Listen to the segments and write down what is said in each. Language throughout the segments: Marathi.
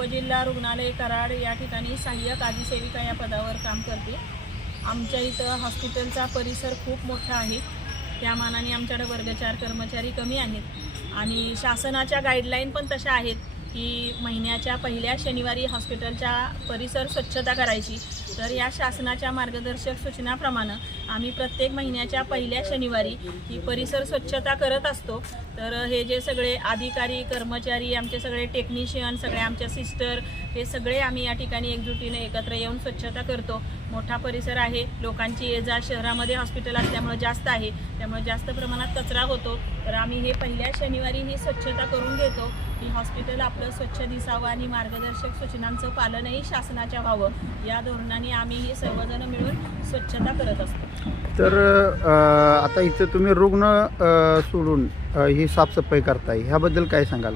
उपजिल्हा रुग्णालय कराड या ठिकाणी सहाय्यक आदिसेविका या पदावर काम करते. आमच्या इथं हॉस्पिटलचा परिसर खूप मोठा आहे. त्या मानाने आमच्याकडे वर्गचार कर्मचारी कमी आहेत. आणि शासनाच्या गाईडलाईन पण तशा आहेत की महिन्याच्या पहिल्या शनिवारी हॉस्पिटलच्या परिसर स्वच्छता करायची. तर या शासनाच्या मार्गदर्शक सूचनाप्रमाणे आम्ही प्रत्येक महिन्याच्या पहिल्या शनिवारी ही परिसर स्वच्छता करत असतो. तर हे जे सगळे अधिकारी कर्मचारी आमचे सगळे टेक्निशियन सगळे आमच्या सिस्टर हे सगळे आम्ही या ठिकाणी एकजुटीने एकत्र येऊन स्वच्छता करतो. मोठा परिसर आहे. लोकांची ये जा शहरामध्ये हॉस्पिटल असल्यामुळे जास्त आहे. त्यामुळे जास्त प्रमाणात कचरा होतो. तर आम्ही हे पहिल्या शनिवारी ही स्वच्छता करून घेतो. की हॉस्पिटल आपलं स्वच्छ दिसावं आणि मार्गदर्शक सूचनांचं पालनही शासनाच्या व्हावं. या धोरणाने आणि आम्ही हे सर्वजण मिळून स्वच्छता करत असतो. तर अ, आता इथं तुम्ही रुग्ण अ, सोडून अ, ही साफसफाई करताय. ह्याबद्दल काय सांगाल?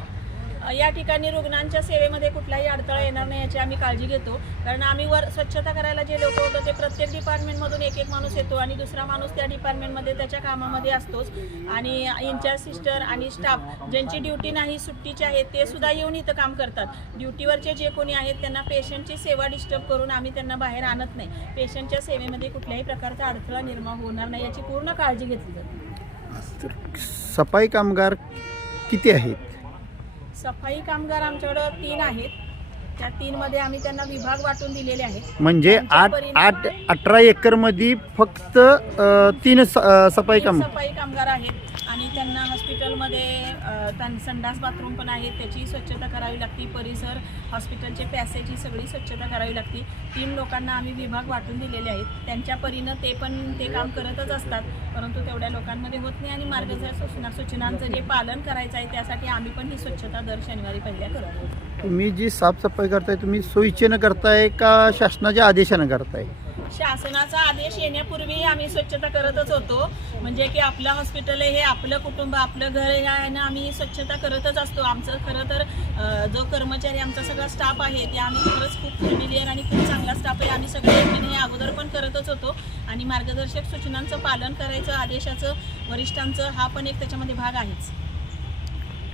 या ठिकाणी रुग्णांच्या सेवेमध्ये कुठलाही अडथळा येणार नाही याची आम्ही काळजी घेतो. कारण आम्ही वर स्वच्छता करायला जे लोक होतो ते प्रत्येक डिपार्टमेंटमधून एक एक माणूस येतो आणि दुसरा माणूस त्या डिपार्टमेंटमध्ये त्याच्या कामामध्ये असतोच. आणि इंचार्ज सिस्टर आणि स्टाफ ज्यांची ड्युटी नाही सुट्टीचे आहेत ते सुद्धा येऊन इथं काम करतात. ड्युटीवरचे जे कोणी आहेत त्यांना पेशंटची सेवा डिस्टर्ब करून आम्ही त्यांना बाहेर आणत नाही. पेशंटच्या सेवेमध्ये कुठल्याही प्रकारचा अडथळा निर्माण होणार नाही याची पूर्ण काळजी घेतली जाते. सफाई कामगार किती आहेत? सफाई कामगार आमच्याकडं तीन आहेत. त्या तीनमध्ये आम्ही त्यांना विभाग वाटून दिलेले आहेत. म्हणजे त्यांच्या आठ परीनं- आठ अठरा एकरमध्ये फक्त अ, तीन स- अ, सफाई तीन काम सफाई कामगार आहेत. आणि त्यांना हॉस्पिटलमध्ये त्यां- संडास बाथरूम पण आहेत त्याची स्वच्छता करावी लागते परिसर हॉस्पिटलचे पॅसेजची सगळी स्वच्छता करावी लागते. तीन लोकांना आम्ही विभाग वाटून दिलेले आहेत. त्यांच्या परीनं ते पण ते काम करतच असतात. परंतु तेवढ्या लोकांमध्ये होत नाही आणि मार्गदर्शक सूचना सूचनांचं जे पालन करायचं आहे त्यासाठी आम्ही पण ही स्वच्छता दर शनिवारी पहिल्या करतो. तुम्ही जी साफसफाई करताय तुम्ही सोयीचेनं करताय का शासनाच्या आदेशानं करताय? शासनाचा आदेश येण्यापूर्वी आम्ही स्वच्छता करतच होतो. म्हणजे की आपलं हॉस्पिटल आहे हे आपलं कुटुंब आपलं घर आहे आम्ही स्वच्छता करतच असतो. आमचं खरं तर जो कर्मचारी आमचा सगळा स्टाफ आहे ते आम्ही खरंच खूप फेमिलियर आणि खूप चांगला स्टाफ आहे. आम्ही सगळे हे अगोदर पण करतच होतो. आणि मार्गदर्शक सूचनांचं पालन करायचं आदेशाचं वरिष्ठांचं हा पण एक त्याच्यामध्ये भाग आहेच.